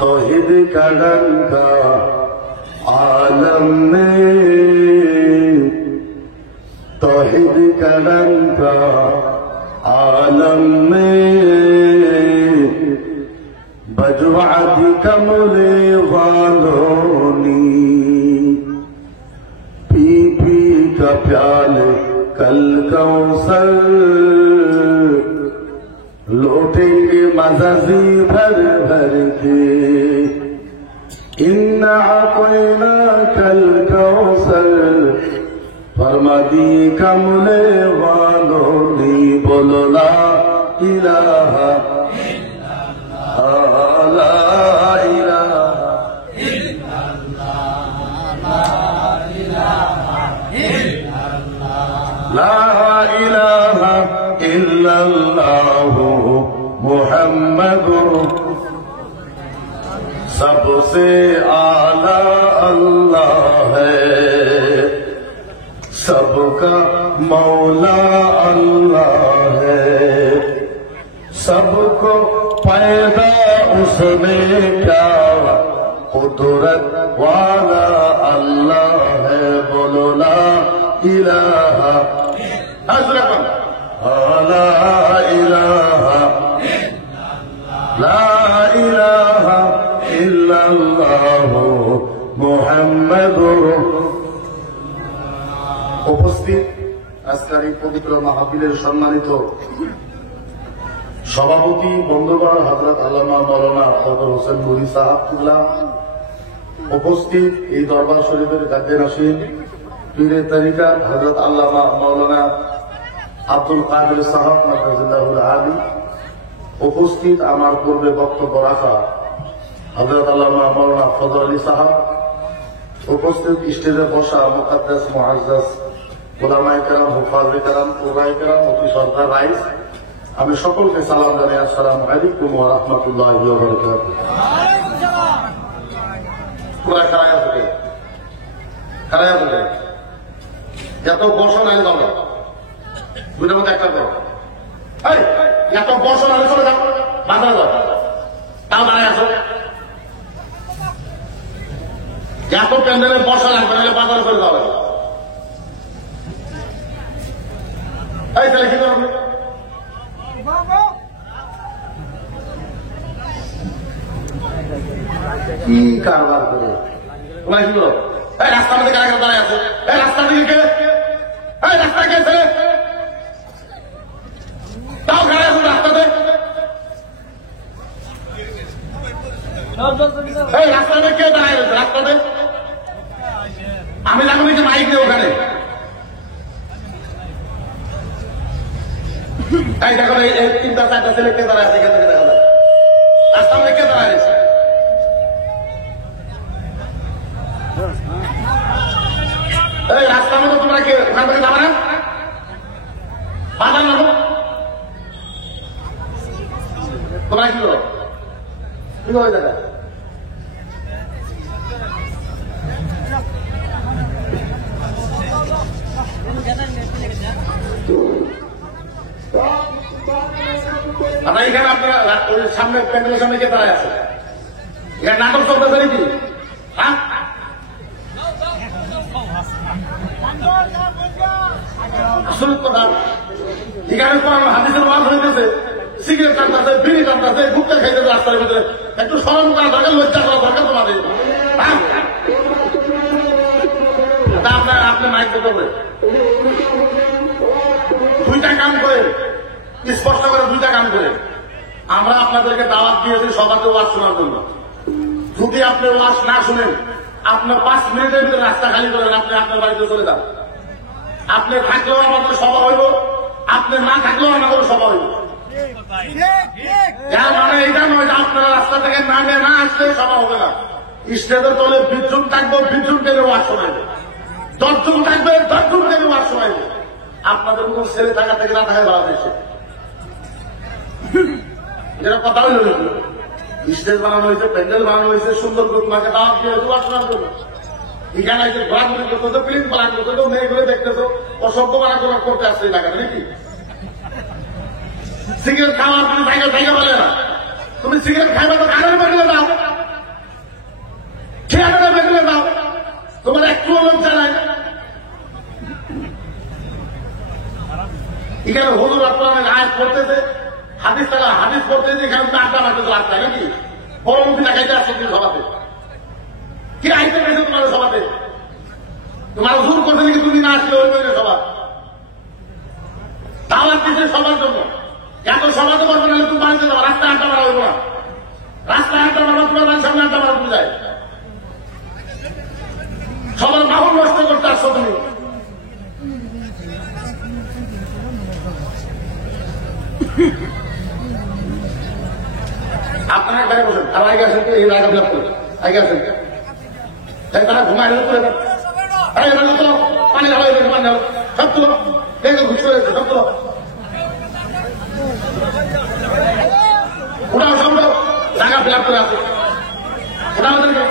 तौहीद का डंका आलम में, तौहीद का डंका आलम में, बजवादी कमले वालों नी पी पी का प्याले कल कौसर लौटेंगे मज़ाजी भर भर के। इन्ना अतैना कल कौसर फरमा दी कमले वालों ने। बोलो ला इलाहा ला इलाहा ला इलाहा इल्लल्लाहु मुहम्मदुर सबसे आला अल्लाह है, सबका मौला अल्लाह है, सबको पैदा उसने क्या कुदरत वाला अल्लाह है। बोलो ला इलाहा ला इलाहा ला इलाहा इल्लल्लाहु मुहम्मदुর। উপস্থিত আজকের এই পবিত্র মাহফিলের সম্মানিত সভাপতি বন্ধুগণ, হযরত আল্লামা মাওলানা ফজল হোসেন নুরী সাহেব কুল্লা, উপস্থিত এই দরবার শরীফের গাদ্দে নশীন পীরে তরিকাত হযরত আল্লামা মাওলানা আব্দুল কাদের সাহেব মাদ্রাসাহুল আলী, উপস্থিত আমার পূর্বে বক্তব্য রাখা হযরত আল্লামা মাওলানা ফজল আলী সাহেব, উপস্থিত স্টেজে বসা মুকাদ্দাস মুআজ্জাজ উলামায়ে কেরাম, হুফাজে কেরাম, কুরায়ে কেরাম, অতি সরকার রাইস, আমি সকলকে সালাম জানাই। আসসালামু আলাইকুম ওয়া রাহমাতুল্লাহি ওয়া বারাকাতুহু। পুরা খারায়া থাকে এত বর্ষণ আগে যাবো দুটার মধ্যে একটা করো, এত বর্ষণ আগে চলে যাও বাজারে যাও, তাও দাঁড়ায় আসো। এত প্যান্ডেলের বর্ষা লাগবে না, বাজারে চলে যাওয়া লাগবে। এই তাহলে কি করবে? কি কারবার করে তোমরা কি করো? এই রাস্তার মধ্যে কারা কারা দাঁড়ায় আছে? এই রাস্তার দিকে কে? এই রাস্তা কে ছেলে? তাও গাড়ি আছে রাস্তাতে। এই রাস্তাতে কে দাঁড়ায় আছে? রাস্তাতে আমি লাগাবো যে মাইক নেই ওখানে। এই দেখো এই তিনটা চারটা ছেলে কে দাঁড়ায় আছে? এখান থেকে দেখা যায় রাস্তার মধ্যে কে দাঁড়ায় আছে? এই রাস্তার মধ্যে তোমরা কে ওখান থেকে যাবে না? বাধা নাও তোমরা কি করো? কি হয়ে যাবে? এখানে আপনারা সামনে প্যান্ডেলের সামনে কে দাঁড়ায় আছে? এখানে নাটক চলতেছে নাকি? হ্যাঁ, আসলে কথা এখানে কোরআন হাদিসের ওয়াজ হইতেছে, সিগারেট টানতেছে, বিড়ি টানতেছে, গুটকা খাইতেছে রাস্তার ভিতরে। একটু শরম করা দরকার, লজ্জা করা দরকার তোমাদের। হ্যাঁ, আপনার মাইক করবে দুইটা কাম করে, স্পষ্ট করে দুইটা কাম করে। আমরা আপনাদেরকে দাওয়াত দিয়েছি সবাইকে ওয়াজ শোনার জন্য। যদি আপনি ওয়াজ না শুনেন, আপনার 5 মিনিটের ভিতরে রাস্তা খালি করেন, আপনি আপনার বাড়িতে চলে যান। আপনি থাকলেও আমাদের সভা হইব, আপনি না থাকলেও আমাদের সভা হইব। মানে এটা নয় যে আপনারা রাস্তা থেকে নামে না আসলে সভা হবে না। স্টেজের তলে 20 জন থাকবো, 20 জন টেনে ওয়াজ শোনাইবে, 10 জন থাকবে, 10 জন টেনে ওয়াজ শোনাইবে। আপনাদের মতো ছেলে থাকা থেকে না থাকায় ভাড়া দিচ্ছে, এটা কথা হইল। স্টেজ বানানো হয়েছে, প্যান্ডেল বানানো হয়েছে, সুন্দর করে তোমাকে দাওয়াত দিয়ে ওয়াজ শোনার জন্য। এখানে এসে ঘোরাঘুরি করতেছো, ফিল্ম প্ল্যান করতেছো, মেয়েগুলো দেখতেছো, অসভ্য বাড়া করতে আসছে এই জায়গাটা নাকি? সিগারেট খাওয়ার তুমি জায়গা জায়গা বলে না, তুমি সিগারেট খাইবা তো গানের বাড়িতে যাও, এখানে হুজুর কোরআনের আয়াত পড়তেছে, হাদিস তারা হাদিস পড়তেছে, এখানে আড্ডা মারতেছে রাস্তায় নাকি? বড় মুখী দেখাইতে আসছে তুমি সভাতে, কি আইতে গেছে তোমার সভাতে? তোমার জোর করতে নাকি তুমি না আসলে ওই সভা দাওয়াত দিচ্ছে সবার জন্য। এত সভা তো করবে না, তুমি বাড়িতে যাবো, রাস্তায় আড্ডা মারা হইব না। রাস্তায় আড্ডা মারা তোমার বাড়ির সামনে আড্ডা মারা তুমি যায়, সবার মাহল নষ্ট করতে আসছো তুমি। আপনারা একবারে বসেন, আর আগে আসেন, এই রায়টা ফিল আপ করে আগে আসেন, তারা ঘুমায় করে পানি ঢালা হয়ে পানি ঢালো, সব তুলো, ঘুষতে হয়েছে, সব তুলো, ওটাও সব জায়গা ফিল আপ করে আছে, ওটা আমাদেরকে